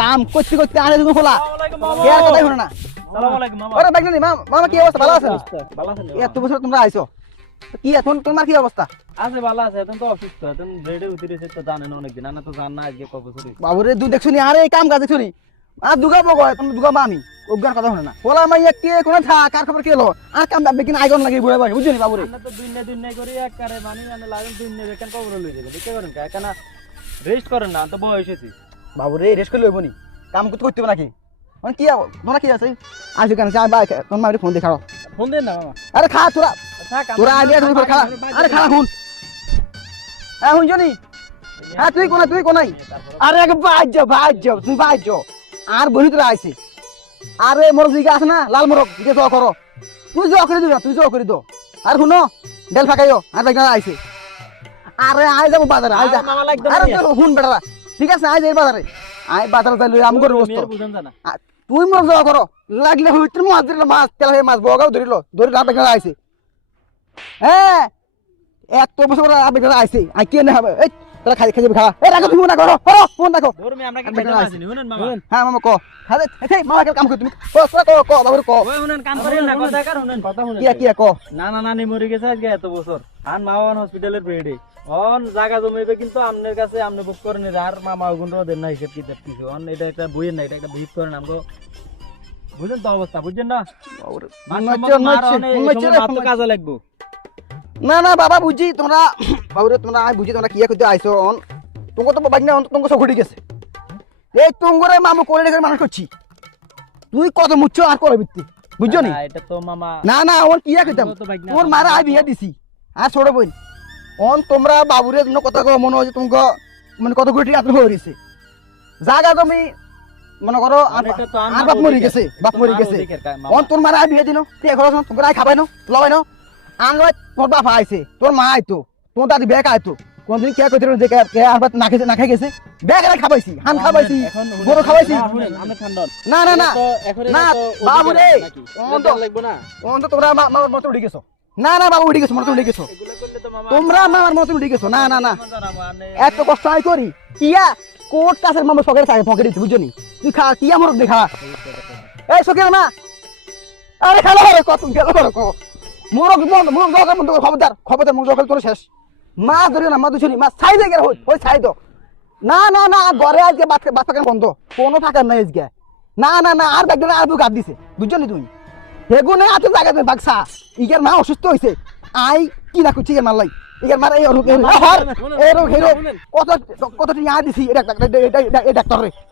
কাম করতে করতে আরে তুমি খোলা এর কথাই হলো না। আসসালামু আলাইকুম মামা। আরে বাইক না মামা কি অবস্থা ভালো আছেন? ভালো আছেন? এত বছর তোমরা আইছো কি এখন তোমার কি অবস্থা? আছে ভালো আছে, এখন তো অসুস্থ, এখন বেডে উঠিরেছে তো জানেন অনেকদিন, না তো জান না আজকে কত বছর হইছে। বাবুরে তুই দেখছো নি আরে কাম কাজ দেখছো নি আর দুগাবো কয় তুমি দুগাবো আমি অজ্ঞান কথা হলো না খোলা মাইয়া কে কোন থা কার খবর কে লো আর কাম দাবে কিনা আইগন লাগে বুড়া ভাই বুঝলি বাবুরে আমরা তো দুই নাই করি একবারে মানে লাগেন দুই নাই দেখেন কবর লই যাবে, কি করেন কেন রেস্ট করেন না, তো বয়স হইছে। বাবুরে রেস্ট করে লইব নি কাম করতে করতে হবে নাকি মানে কি তোমরা কি আছে আসো কেন চা বাই তোমার মাইরে ফোন দেখাও ফোন দেন না মামা। আরে খা তোরা থাক, তোরা আইডিয়া তুমি খা আরে খা হুন হ্যাঁ হুন জনি হ্যাঁ তুই কোনাই আরে এক ভাজ যাও তুই ভাজ যাও আর বহি তোরা আইছে আরে মোর দিকে আছে না লাল মোরগ দিকে যাও করো তুই যাও করে দিও তুই যাও করে দো আর শুনো ডেল ফাঁকাইও আর বাইক আইছে আরে আই যাবো বাজারে আই যা মামা লাগবে আরে হুন বেটা ঠিক আছে আই যাই বাজারে আই বাজারে যাই লই আম করে বসতো বুঝেন না। তুই মোর যাওয়া করো লাগলে হইতে মাছ দিল মাছ তেল হয়ে মাছ বগাও ধরিল ধরে রাত বেলা আইছে হ্যাঁ এত বছর পরে রাত বেলা আইছে আই কে না হবে এই তোরা খাই খাই খা এই রাখো তুমি না করো করো ফোন দেখো ধর্মে আমরা কি খাইতে আসিনি, শুনেন মামা। হ্যাঁ মামা কো খালে এই মামা কাম কর তুমি কো বাবুর কো ওই শুনেন কাম করেন না, কথা কার শুনেন, কথা শুনেন। কি কো না নানি মরে গেছে আজকে এত বছর, আর মাওয়ান হসপিটালের বেডে অন জায়গা জমিবে, কিন্তু আপনার কাছে আপনি বুক করেন আর মামা ওগুন দেন না হিসেব কিতাব কিছু অন, এটা একটা বইয়ের না, এটা একটা ভিত করেন আমগো, বুঝেন তো অবস্থা, বুঝছেন না? কাজে লাগবো না না বাবা বুঝি তোমরা বাবুরে তোমরা আই বুঝি তোমরা কি করতে আইছো অন তোমাকে তো বাগ না তোমাকে সব ঘুরে গেছে এই তোমরে মামু করে রেখে মানুষ করছি তুই কত মুচ্ছ আর করে বিত্তি বুঝছো নি এটা তো মামা না না ওর কি কইতাম তোর মারা আই বিয়া দিছি আর ছোট বোন অন তোমরা বাবুরে জন্য কথা কো মনে হয় তোমাকে মানে কত কোটি আত্ম হইছে জায়গা তুমি মনে করো আর বাপ মরি গেছে অন তোর মারা আই বিয়া দিনো তুই এখন তোমরা আই খাবাই না লবাই না আঙ্গা তোর বাপ আইছে তোর মা আইতো তোর দাদি বেক আইতো কোনদিন কে কইতে যে কে আর বাত না খাই গেছে বেক আর খাবাইছি হান খাবাইছি বড় খাবাইছি আমি ঠান্ডা না না না না বাবু রে লাগবে না, তোমরা আমার মত উঠে গেছো না না বাবু উঠে গেছো মত উঠে গেছো এগুলো করলে তো মামা তোমরা আমার মত উঠে গেছো না না না জানাবো আনে এত কষ্ট আই করি কিয়া কোট কাছের মামা সকের চাই পকেটে দিতে বুঝছো নি তুই খা কিয়া মোর দেখা এই সকের মা আরে খালো রে কত গেল করে কো মোরগ জগা বন্ধ খবরদার মোরগ জগা তোর শেষ মা ধরিও না মা দুছনি মা ছাই দে গেল ওই ছাই দো না না না ঘরে আজকে বাচ্চা কেন বন্ধ কোনো থাকার নাই আজকে না না না আর ব্যাগটা আর গাদ দিছে বুঝছো নি তুমি হেগুনে আছে জায়গা তুমি বাগসা ইগের মা অসুস্থ হইছে আই কি না করছি ইগের মারলাই ইগের মার এই রোগ হেরো কত কত টিয়া দিছি এটা ডাক্তার রে